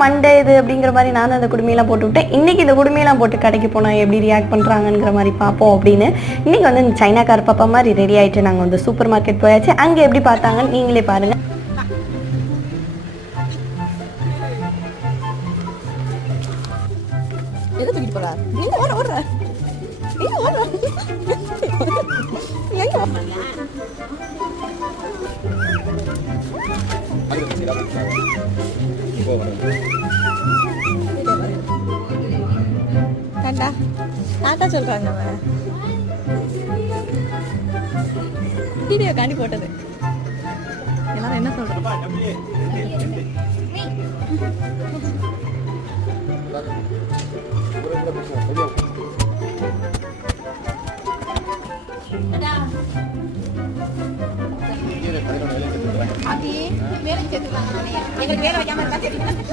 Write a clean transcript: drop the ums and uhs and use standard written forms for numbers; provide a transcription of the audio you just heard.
Monday இது அப்படிங்கிற மாதிரி நானும் அந்த குடுமையெல்லாம் போட்டு விட்டேன். இன்னைக்கு இந்த குடுமையெல்லாம் போட்டு கடைக்கு போனால் எப்படி ரியாக்ட் பண்ணுறாங்கிற மாதிரி பார்ப்போம் அப்படின்னு இன்னைக்கு வந்து இந்த சைனாக்கார பாப்பா மாதிரி ரெடி ஆகிட்டு நாங்கள் வந்து சூப்பர் மார்க்கெட் போயாச்சு. அங்கே எப்படி பார்த்தாங்கன்னு நீங்களே பாருங்கள். எது தூக்கிட்டு போறா? நீங்க ஓடுற நீங்க ஓடுற கண்டா டாட்டா சொல்றாங்க அவன் வீடியோ காண்டி போட்டது. எல்லாரும் என்ன சொல்றாங்க? வேலை சேர்த்துக்கலாம். எங்களுக்கு வேலை வைக்காம